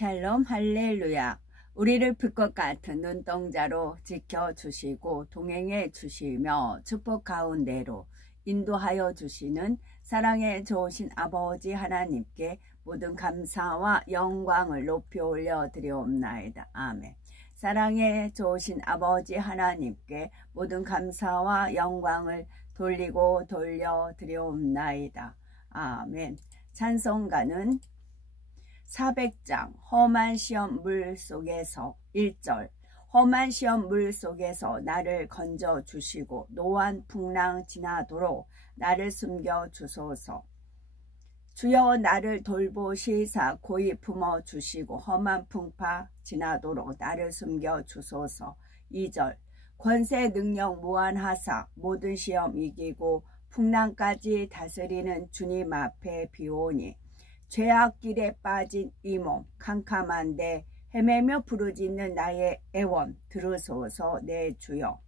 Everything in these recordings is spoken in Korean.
샬롬 할렐루야. 우리를 불꽃 같은 눈동자로 지켜주시고 동행해 주시며 축복 가운데로 인도하여 주시는 사랑에 좋으신 아버지 하나님께 모든 감사와 영광을 높이 올려드리옵나이다. 아멘. 사랑에 좋으신 아버지 하나님께 모든 감사와 영광을 돌리고 돌려드리옵나이다. 아멘. 찬송가는 400장 험한 시험 물 속에서 1절 험한 시험 물 속에서 나를 건져 주시고 노한 풍랑 지나도록 나를 숨겨 주소서. 주여 나를 돌보시사 고이 품어 주시고 험한 풍파 지나도록 나를 숨겨 주소서. 2절 권세 능력 무한하사 모든 시험 이기고 풍랑까지 다스리는 주님 앞에 비오니 죄악길에 빠진 이 몸 캄캄한데 헤매며 부르짖는 나의 애원 들으소서. 내 주여.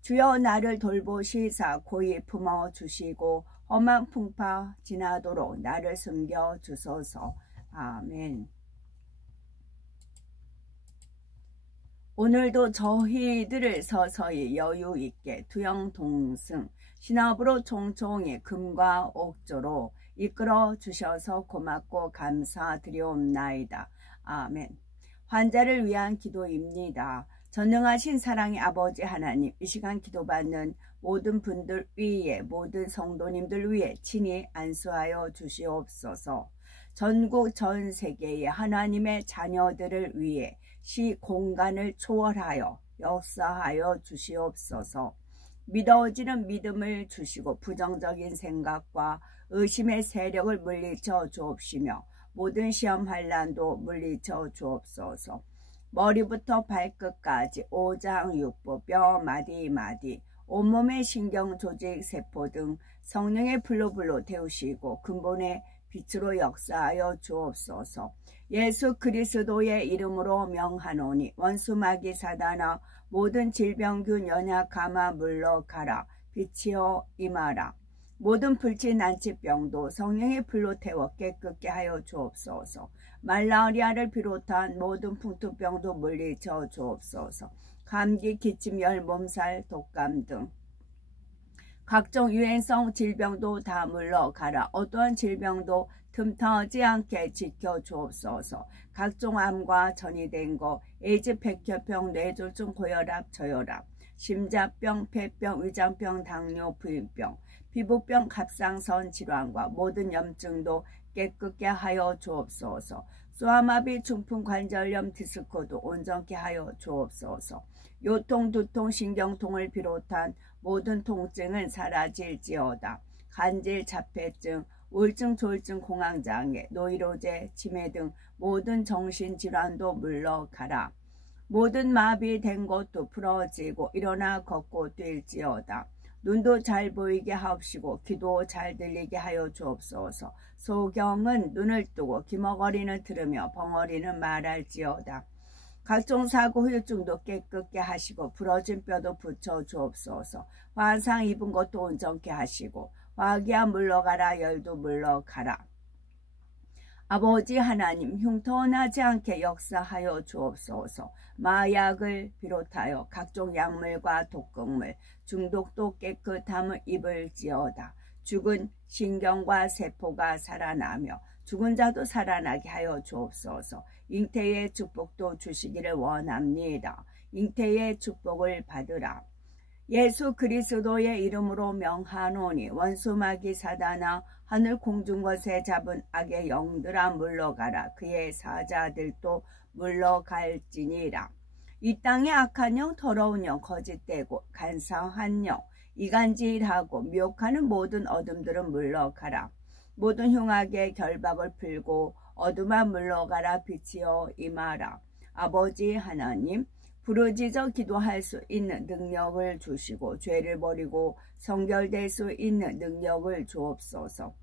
주여 나를 돌보시사 고이 품어 주시고 험한 풍파 지나도록 나를 숨겨 주소서. 아멘. 오늘도 저희들을 서서히 여유 있게 두영동승 신업으로 총총히 금과 옥조로 이끌어 주셔서 고맙고 감사드리옵나이다. 아멘. 환자를 위한 기도입니다. 전능하신 사랑의 아버지 하나님, 이 시간 기도받는 모든 분들 위에, 모든 성도님들 위에 친히 안수하여 주시옵소서. 전국 전 세계의 하나님의 자녀들을 위해 시 공간을 초월하여 역사하여 주시옵소서. 믿어지는 믿음을 주시고 부정적인 생각과 의심의 세력을 물리쳐 주옵시며 모든 시험 환난도 물리쳐 주옵소서. 머리부터 발끝까지 오장육부 뼈 마디마디 온몸의 신경 조직 세포 등 성령의 불로 태우시고 근본의 빛으로 역사하여 주옵소서. 예수 그리스도의 이름으로 명하노니 원수마귀 사단아 모든 질병균 연약함아 물러가라. 빛이여 임하라. 모든 불치 난치병도 성령의 불로 태워 깨끗게 하여 주옵소서. 말라리아를 비롯한 모든 풍토병도 물리쳐 주옵소서. 감기, 기침, 열, 몸살, 독감 등 각종 유행성 질병도 다 물러가라. 어떠한 질병도 틈타지 않게 지켜주옵소서. 각종 암과 전이된 것, 에이즈, 백혈병, 뇌졸중, 고혈압, 저혈압, 심장병, 폐병, 위장병, 당뇨, 부인병, 피부병, 갑상선 질환과 모든 염증도 깨끗게 하여 주옵소서. 소아마비, 중풍, 관절염, 디스코도 온전케 하여 주옵소서. 요통, 두통, 신경통을 비롯한 모든 통증은 사라질지어다. 간질, 자폐증, 우울증, 조울증, 공황장애, 노이로제, 치매 등 모든 정신질환도 물러가라. 모든 마비된 것도 풀어지고 일어나 걷고 뛸지어다. 눈도 잘 보이게 하옵시고 귀도 잘 들리게 하여 주옵소서. 소경은 눈을 뜨고 기머거리는 들으며 벙어리는 말할지어다. 각종 사고 후유증도 깨끗게 하시고 부러진 뼈도 붙여 주옵소서. 환상 입은 것도 온전케 하시고 화기야 물러가라. 열도 물러가라. 아버지 하나님, 흉터나지 않게 역사하여 주옵소서. 마약을 비롯하여 각종 약물과 독극물, 중독도 깨끗함을 입을지어다. 죽은 신경과 세포가 살아나며 죽은 자도 살아나게 하여 주옵소서. 잉태의 축복도 주시기를 원합니다. 잉태의 축복을 받으라. 예수 그리스도의 이름으로 명하노니 원수마귀 사단아 하늘 공중 것에 잡은 악의 영들아 물러가라. 그의 사자들도 물러갈지니라. 이 땅의 악한 영, 더러운 영, 거짓되고 간사한 영, 이간질하고 미혹하는 모든 어둠들은 물러가라. 모든 흉악의 결박을 풀고 어둠아 물러가라. 빛이여 임하라. 아버지 하나님, 부르짖어 기도할 수 있는 능력을 주시고 죄를 버리고 성결될 수 있는 능력을 주옵소서.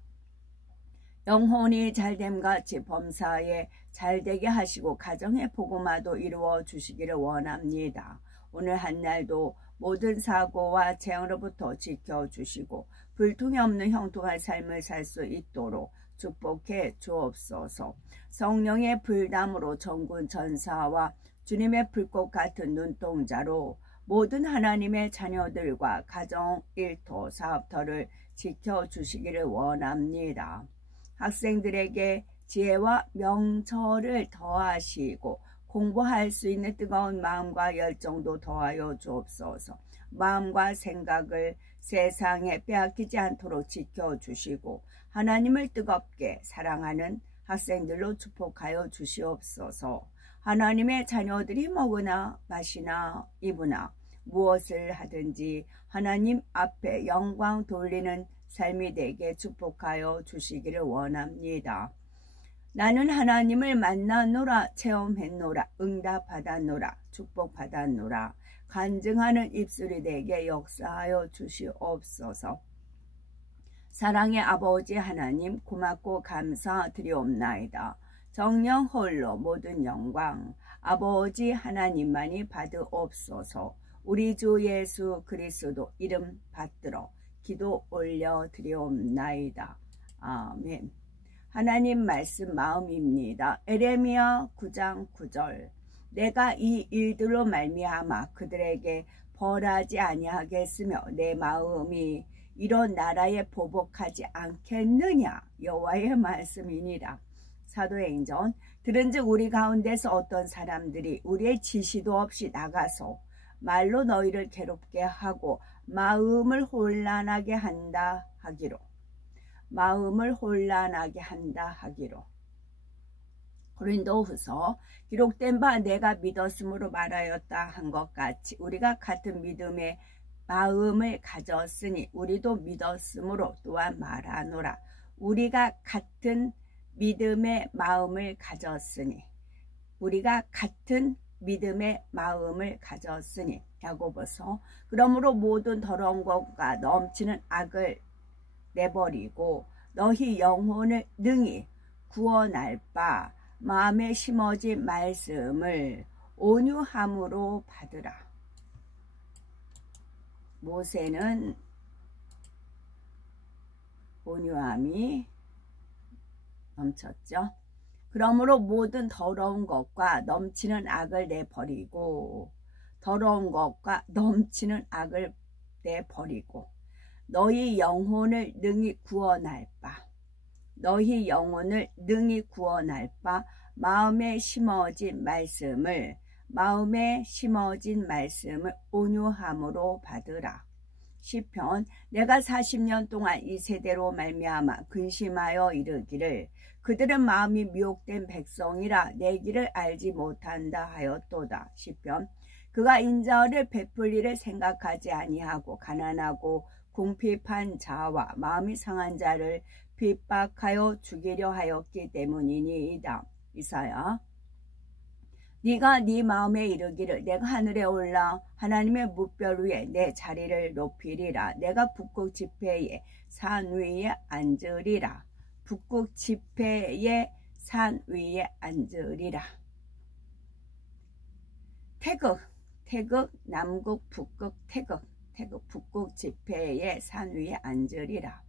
영혼이 잘됨같이 범사에 잘되게 하시고 가정의 복음화도 이루어 주시기를 원합니다. 오늘 한날도 모든 사고와 재앙으로부터 지켜주시고 불통이 없는 형통한 삶을 살 수 있도록 축복해 주옵소서. 성령의 불담으로 천군 천사와 주님의 불꽃 같은 눈동자로 모든 하나님의 자녀들과 가정, 일터, 사업터를 지켜주시기를 원합니다. 학생들에게 지혜와 명철을 더하시고 공부할 수 있는 뜨거운 마음과 열정도 더하여 주옵소서. 마음과 생각을 세상에 빼앗기지 않도록 지켜주시고 하나님을 뜨겁게 사랑하는 학생들로 축복하여 주시옵소서. 하나님의 자녀들이 먹으나 마시나 입으나 무엇을 하든지 하나님 앞에 영광 돌리는 삶이 되게 축복하여 주시기를 원합니다. 나는 하나님을 만나노라, 체험했노라, 응답받았노라, 축복받았노라. 간증하는 입술이 되게 역사하여 주시옵소서. 사랑의 아버지 하나님, 고맙고 감사드리옵나이다. 정령 홀로 모든 영광 아버지 하나님만이 받으옵소서. 우리 주 예수 그리스도 이름 받들어 기도 올려드리옵나이다. 아멘. 하나님 말씀 마음입니다. 에레미야 9장 9절. 내가 이 일들로 말미암아 그들에게 벌하지 아니하겠으며 내 마음이 이런 나라에 보복하지 않겠느냐. 여호와의 말씀이니라. 사도행전. 들은즉 우리 가운데서 어떤 사람들이 우리의 지시도 없이 나가서 말로 너희를 괴롭게 하고 마음을 혼란하게 한다 하기로. 마음을 혼란하게 한다 하기로. 고린도후서. 기록된 바 내가 믿었으므로 말하였다 한 것 같이 우리가 같은 믿음의 마음을 가졌으니 우리도 믿었으므로 또한 말하노라. 우리가 같은 믿음의 마음을 가졌으니 우리가 같은 믿음의 마음을 가졌으니. 야고보서. 그러므로 모든 더러운 것과 넘치는 악을 내버리고 너희 영혼을 능히 구원할 바 마음에 심어진 말씀을 온유함으로 받으라. 모세는 온유함이 넘쳤죠. 그러므로 모든 더러운 것과 넘치는 악을 내버리고 더러운 것과 넘치는 악을 내버리고 너희 영혼을 능히 구원할 바 너희 영혼을 능히 구원할 바 마음에 심어진 말씀을 온유함으로 받으라. 시편. 내가 40년 동안 이 세대로 말미암아 근심하여 이르기를 그들은 마음이 미혹된 백성이라 내 길을 알지 못한다 하였도다. 시편. 그가 인자를 베풀리를 생각하지 아니하고 가난하고 궁핍한 자와 마음이 상한 자를 핍박하여 죽이려 하였기 때문이니이다. 이사야. 네가 네 마음에 이르기를 내가 하늘에 올라 하나님의 뭇별 위에 내 자리를 높이리라. 내가 북극 지폐의 산 위에 앉으리라. 북극 지폐의 산 위에 앉으리라. 태극, 남극, 북극, 태극, 북극 지폐의 산 위에 앉으리라.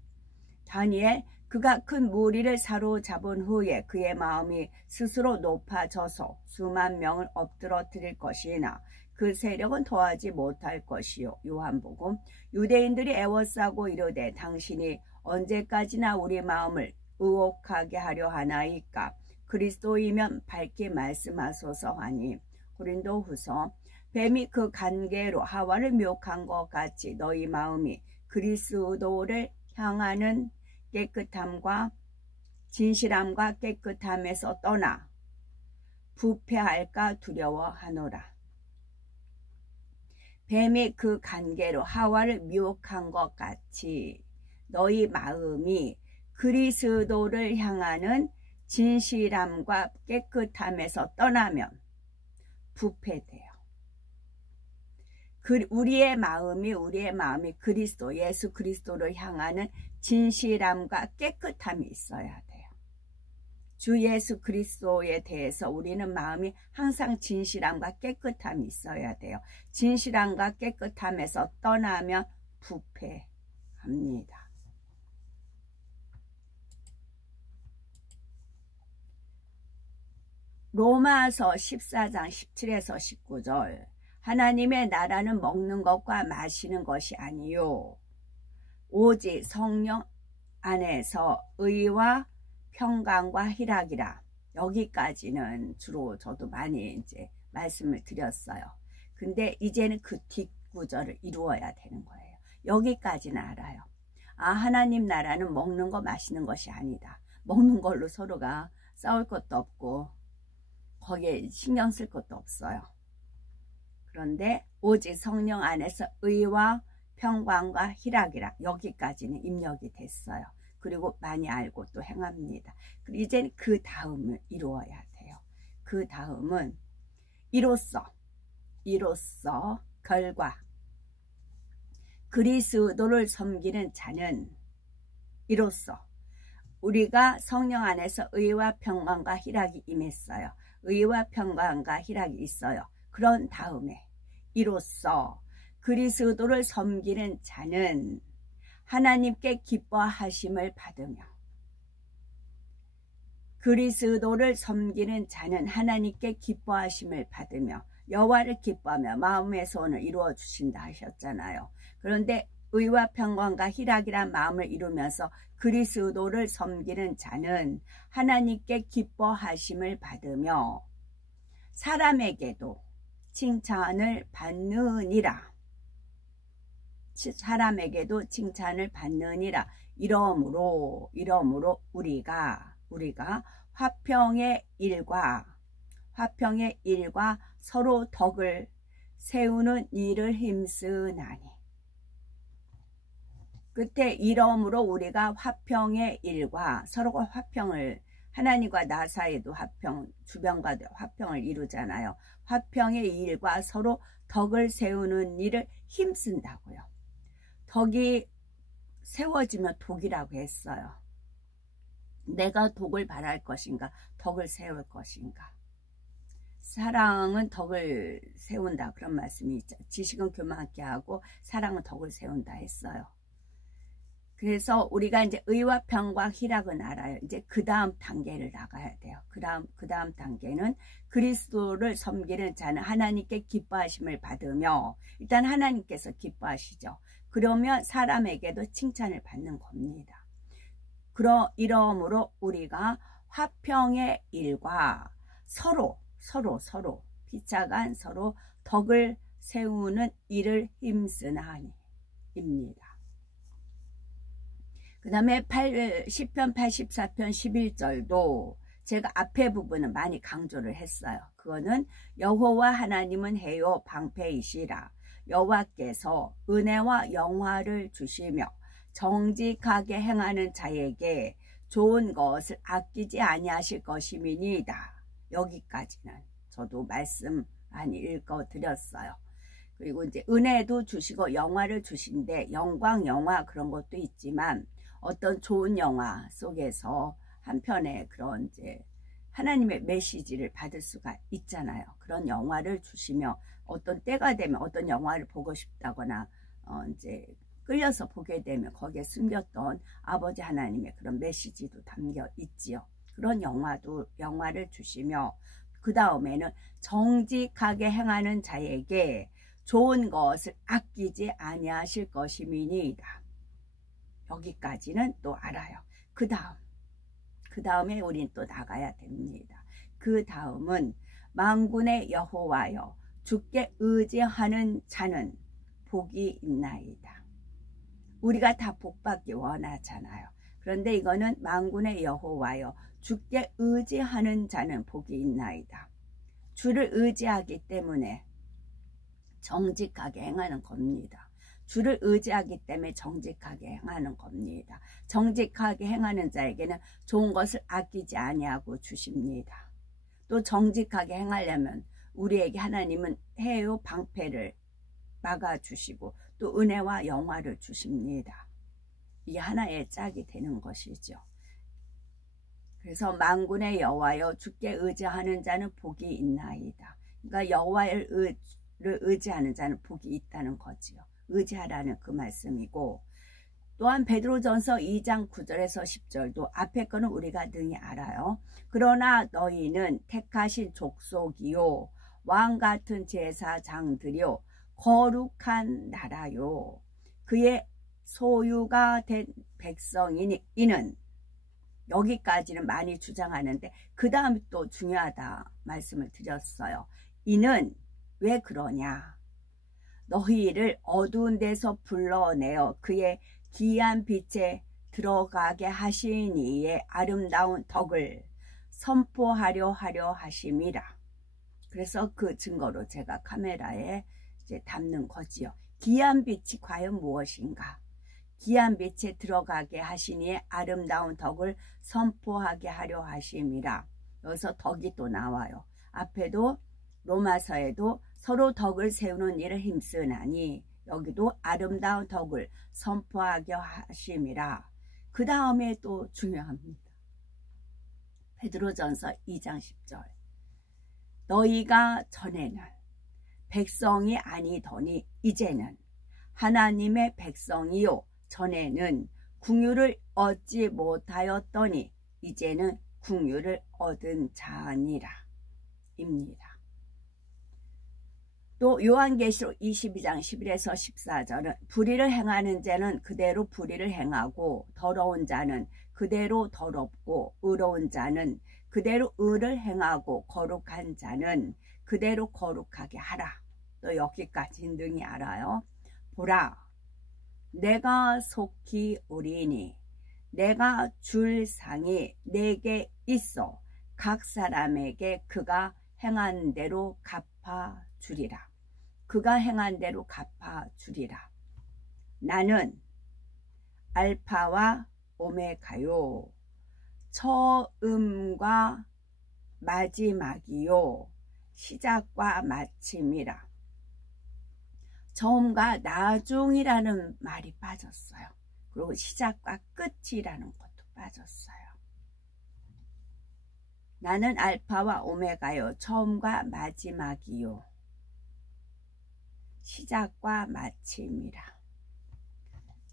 다니엘. 그가 큰 무리를 사로잡은 후에 그의 마음이 스스로 높아져서 수만 명을 엎드러뜨릴 것이나 그 세력은 더하지 못할 것이요. 요한복음. 유대인들이 애워싸고 이르되 당신이 언제까지나 우리 마음을 의혹하게 하려 하나이까. 그리스도이면 밝게 말씀하소서 하니. 고린도후서. 뱀이 그 간계로 하와를 미혹한 것 같이 너희 마음이 그리스도를 향하는 깨끗함과 진실함과 깨끗함에서 떠나 부패할까 두려워하노라. 뱀이 그 간계로 하와를 미혹한 것 같이 너희 마음이 그리스도를 향하는 진실함과 깨끗함에서 떠나면 부패돼요. 우리의 마음이 그리스도 예수 그리스도를 향하는 진실함과 깨끗함이 있어야 돼요. 주 예수 그리스도에 대해서 우리는 마음이 항상 진실함과 깨끗함이 있어야 돼요. 진실함과 깨끗함에서 떠나면 부패합니다. 로마서 14장 17에서 19절 하나님의 나라는 먹는 것과 마시는 것이 아니요 오직 성령 안에서 의와 평강과 희락이라. 여기까지는 주로 저도 많이 이제 말씀을 드렸어요. 근데 이제는 그 뒷구절을 이루어야 되는 거예요. 여기까지는 알아요. 아, 하나님 나라는 먹는 거 마시는 것이 아니다. 먹는 걸로 서로가 싸울 것도 없고 거기에 신경 쓸 것도 없어요. 그런데 오직 성령 안에서 의와 평강과 희락이라. 여기까지는 입력이 됐어요. 그리고 많이 알고 또 행합니다. 이제는 그 다음을 이루어야 돼요. 그 다음은 이로써 결과. 그리스도를 섬기는 자는 이로써 우리가 성령 안에서 의와 평강과 희락이 임했어요. 의와 평강과 희락이 있어요. 그런 다음에 이로써 그리스도를 섬기는 자는 하나님께 기뻐하심을 받으며. 그리스도를 섬기는 자는 하나님께 기뻐하심을 받으며 여호와를 기뻐하며 마음의 소원을 이루어 주신다 하셨잖아요. 그런데 의와 평강과 희락이란 마음을 이루면서 그리스도를 섬기는 자는 하나님께 기뻐하심을 받으며 사람에게도 칭찬을 받느니라. 사람에게도 칭찬을 받느니라. 이러므로 우리가 화평의 일과 서로 덕을 세우는 일을 힘쓰나니. 끝에 이러므로 우리가 화평의 일과, 서로가 화평을, 하나님과 나 사이에도 화평, 주변과 화평을 이루잖아요. 화평의 일과 서로 덕을 세우는 일을 힘쓴다고요. 덕이 세워지면 독이라고 했어요. 내가 독을 바랄 것인가, 덕을 세울 것인가. 사랑은 덕을 세운다, 그런 말씀이 있죠. 지식은 교만하게 하고 사랑은 덕을 세운다 했어요. 그래서 우리가 이제 의와 평과 희락은 알아요. 이제 그 다음 단계를 나가야 돼요. 그 다음 단계는 그리스도를 섬기는 자는 하나님께 기뻐하심을 받으며, 일단 하나님께서 기뻐하시죠. 그러면 사람에게도 칭찬을 받는 겁니다. 이러므로 우리가 화평의 일과 서로 피차간 서로 덕을 세우는 일을 힘쓰나니 입니다. 그 다음에 시편 84편 11절도 제가 앞에 부분은 많이 강조를 했어요. 그거는 여호와 하나님은 해요 방패이시라. 여호와께서 은혜와 영화를 주시며 정직하게 행하는 자에게 좋은 것을 아끼지 아니하실 것임이니이다. 여기까지는 저도 말씀 많이 읽어드렸어요. 그리고 이제 은혜도 주시고 영화를 주신데 영화 그런 것도 있지만 어떤 좋은 영화 속에서 한편의 그런 이제 하나님의 메시지를 받을 수가 있잖아요. 그런 영화를 주시며 어떤 때가 되면 어떤 영화를 보고 싶다거나 이제 끌려서 보게 되면 거기에 숨겼던 아버지 하나님의 그런 메시지도 담겨 있지요. 그런 영화를 주시며 그 다음에는 정직하게 행하는 자에게 좋은 것을 아끼지 아니하실 것임이니이다. 여기까지는 또 알아요. 그 다음에 우린 또 나가야 됩니다. 그 다음은 만군의 여호와여 주께 의지하는 자는 복이 있나이다. 우리가 다 복받기 원하잖아요. 그런데 이거는 만군의 여호와여 주께 의지하는 자는 복이 있나이다. 주를 의지하기 때문에 정직하게 행하는 겁니다. 주를 의지하기 때문에 정직하게 행하는 겁니다. 정직하게 행하는 자에게는 좋은 것을 아끼지 아니하고 주십니다. 또 정직하게 행하려면 우리에게 하나님은 해요 방패를 막아주시고 또 은혜와 영화를 주십니다. 이게 하나의 짝이 되는 것이죠. 그래서 만군의 여호와여 주께 의지하는 자는 복이 있나이다. 그러니까 여호와를 의지하는 자는 복이 있다는 거지요. 의지하라는 그 말씀이고, 또한 베드로전서 2장 9절에서 10절도 앞에 거는 우리가 능히 알아요. 그러나 너희는 택하신 족속이요 왕같은 제사장들이요 거룩한 나라요 그의 소유가 된 백성이니 이는 여기까지는 많이 주장하는데 그 다음에 또 중요하다 말씀을 드렸어요. 이는 왜 그러냐? 너희를 어두운 데서 불러내어 그의 기이한 빛에 들어가게 하신 이의 아름다운 덕을 선포하려 하심이라. 그래서 그 증거로 제가 카메라에 이제 담는 거지요. 기이한 빛이 과연 무엇인가? 기이한 빛에 들어가게 하신 이의 아름다운 덕을 선포하게 하려 하심이라. 여기서 덕이 또 나와요. 앞에도 로마서에도 서로 덕을 세우는 일을 힘쓰나니 여기도 아름다운 덕을 선포하게 하심이라. 그 다음에 또 중요합니다. 베드로전서 2장 10절 너희가 전에는 백성이 아니더니 이제는 하나님의 백성이요 전에는 긍휼을 얻지 못하였더니 이제는 긍휼을 얻은 자니라 입니다. 또 요한계시록 22장 11에서 14절은 불의를 행하는 자는 그대로 불의를 행하고 더러운 자는 그대로 더럽고 의로운 자는 그대로 의를 행하고 거룩한 자는 그대로 거룩하게 하라. 또 여기까지 능히 알아요. 보라 내가 속히 오리니 내가 줄 상이 내게 있어 각 사람에게 그가 행한 대로 갚아주리라. 그가 행한 대로 갚아주리라. 나는 알파와 오메가요 처음과 마지막이요 시작과 마침이라. 처음과 나중이라는 말이 빠졌어요. 그리고 시작과 끝이라는 것도 빠졌어요. 나는 알파와 오메가요 처음과 마지막이요 시작과 마침이라.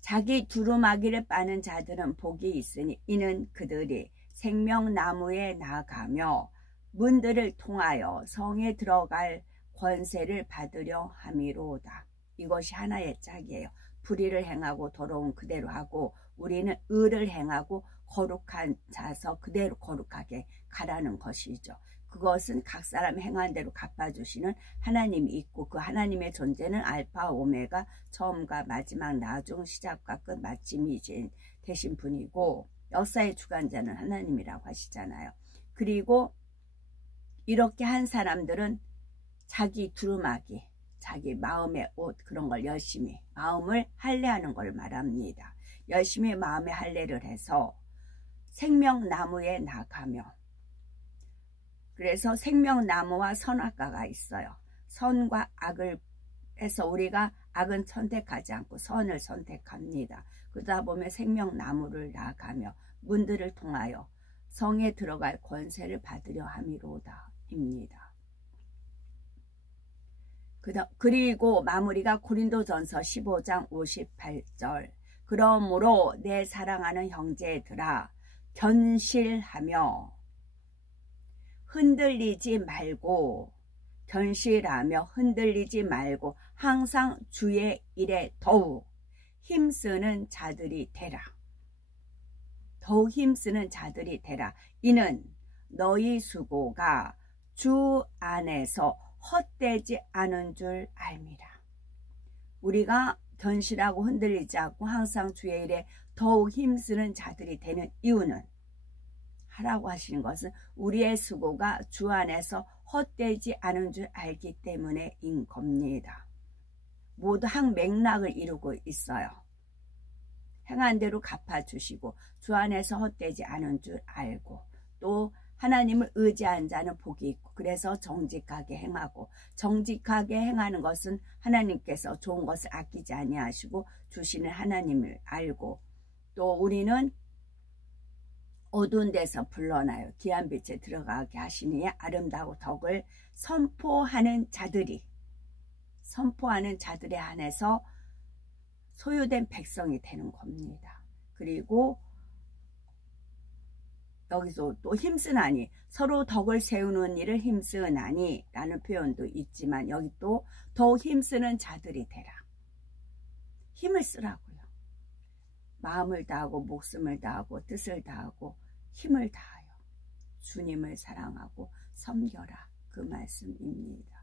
자기 두루마기를 빠는 자들은 복이 있으니 이는 그들이 생명나무에 나가며 문들을 통하여 성에 들어갈 권세를 받으려 함이로다. 이것이 하나의 짝이에요. 불의를 행하고 더러운 그대로 하고 우리는 의를 행하고 거룩한 자서 그대로 거룩하게 가라는 것이죠. 그것은 각 사람 행한 대로 갚아주시는 하나님이 있고 그 하나님의 존재는 알파 오메가 처음과 마지막 나중 시작과 끝 마침이 되신 분이고 역사의 주관자는 하나님이라고 하시잖아요. 그리고 이렇게 한 사람들은 자기 두루마기 자기 마음의 옷 그런 걸 열심히 마음을 할례하는 걸 말합니다. 열심히 마음의 할례를 해서 생명나무에 나가며 그래서 생명나무와 선악과가 있어요. 선과 악을 해서 우리가 악은 선택하지 않고 선을 선택합니다. 그러다 보면 생명나무를 나가며 문들을 통하여 성에 들어갈 권세를 받으려 함이로다 입니다. 그리고 마무리가 고린도전서 15장 58절 그러므로 내 사랑하는 형제들아 견실하며 흔들리지 말고 견실하며 흔들리지 말고 항상 주의 일에 더욱 힘쓰는 자들이 되라. 더욱 힘쓰는 자들이 되라. 이는 너희 수고가 주 안에서 헛되지 않은 줄 알미라. 우리가 견실하고 흔들리지 않고 항상 주의 일에 더욱 힘쓰는 자들이 되는 이유는 하라고 하시는 것은 우리의 수고가 주 안에서 헛되지 않은 줄 알기 때문에인 겁니다. 모두 한 맥락을 이루고 있어요. 행한 대로 갚아주시고 주 안에서 헛되지 않은 줄 알고 또 하나님을 의지한 자는 복이 있고 그래서 정직하게 행하고 정직하게 행하는 것은 하나님께서 좋은 것을 아끼지 아니하시고 주시는 하나님을 알고 또 우리는 어두운 데서 불러나요. 귀한 빛에 들어가게 하시니 아름다운 덕을 선포하는 자들이 선포하는 자들에 한해서 소유된 백성이 되는 겁니다. 그리고 여기서 또 힘쓰나니, 서로 덕을 세우는 일을 힘쓰나니 라는 표현도 있지만 여기 또 더욱 힘쓰는 자들이 되라. 힘을 쓰라고요. 마음을 다하고 목숨을 다하고 뜻을 다하고 힘을 다하여 주님을 사랑하고 섬겨라, 그 말씀입니다.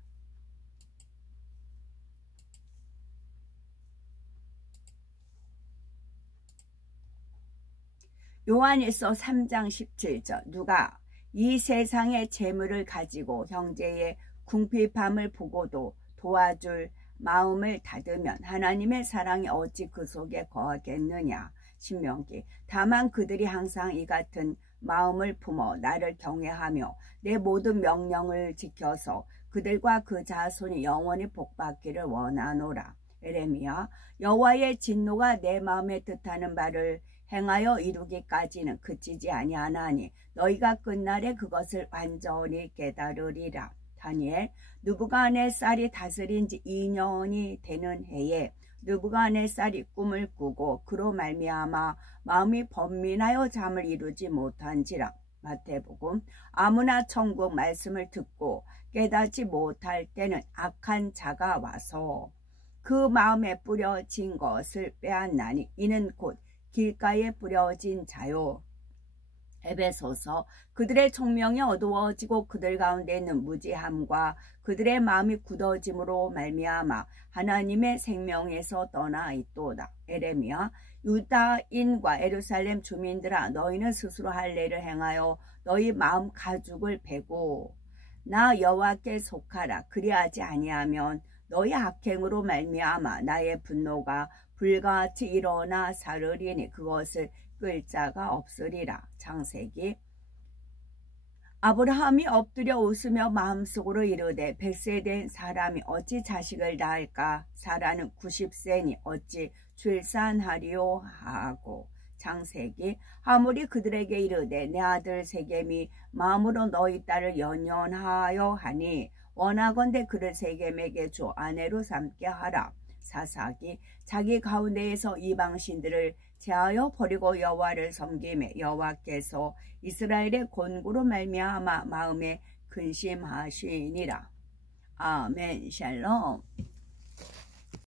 요한일서 3장 17절, 누가 이 세상의 재물을 가지고 형제의 궁핍함을 보고도 도와줄 마음을 닫으면 하나님의 사랑이 어찌 그 속에 거하겠느냐. 신명기. 다만 그들이 항상 이 같은 마음을 품어 나를 경외하며 내 모든 명령을 지켜서 그들과 그 자손이 영원히 복받기를 원하노라. 에레미야. 여호와의 진노가 내 마음에 뜻하는 바를 행하여 이루기까지는 그치지 아니하나니 너희가 끝날에 그것을 완전히 깨달으리라. 다니엘. 느부갓네살이 다스린 지 2년이 되는 해에 느부갓네살이 꿈을 꾸고 그로 말미암아 마음이 번민하여 잠을 이루지 못한지라. 마태복음. 아무나 천국 말씀을 듣고 깨닫지 못할 때는 악한 자가 와서 그 마음에 뿌려진 것을 빼앗나니 이는 곧 길가에 뿌려진 자요. 에베소서. 그들의 총명이 어두워지고 그들 가운데 있는 무지함과 그들의 마음이 굳어짐으로 말미암아 하나님의 생명에서 떠나 있도다. 에레미야. 유다인과 예루살렘 주민들아, 너희는 스스로 할례를 행하여 너희 마음 가죽을 베고 나 여호와께 속하라. 그리하지 아니하면 너희 악행으로 말미암아 나의 분노가 불같이 일어나 사르리니 그것을 끌 자가 없으리라. 창세기. 아브라함이 엎드려 웃으며 마음속으로 이르되 100세 된 사람이 어찌 자식을 낳을까? 사라는 90세니 어찌 출산하리요 하고. 창세기. 하물이 그들에게 이르되 내 아들 세겜이 마음으로 너희 딸을 연연하여 하니 원하건대 그를 세겜에게 줘 아내로 삼게 하라. 사사기. 자기 가운데에서 이방신들을 제하여 버리고 여호와를 섬기매 여호와께서 이스라엘의 곤고로 말미암아 마음에 근심하시니라. 아멘. 샬롬.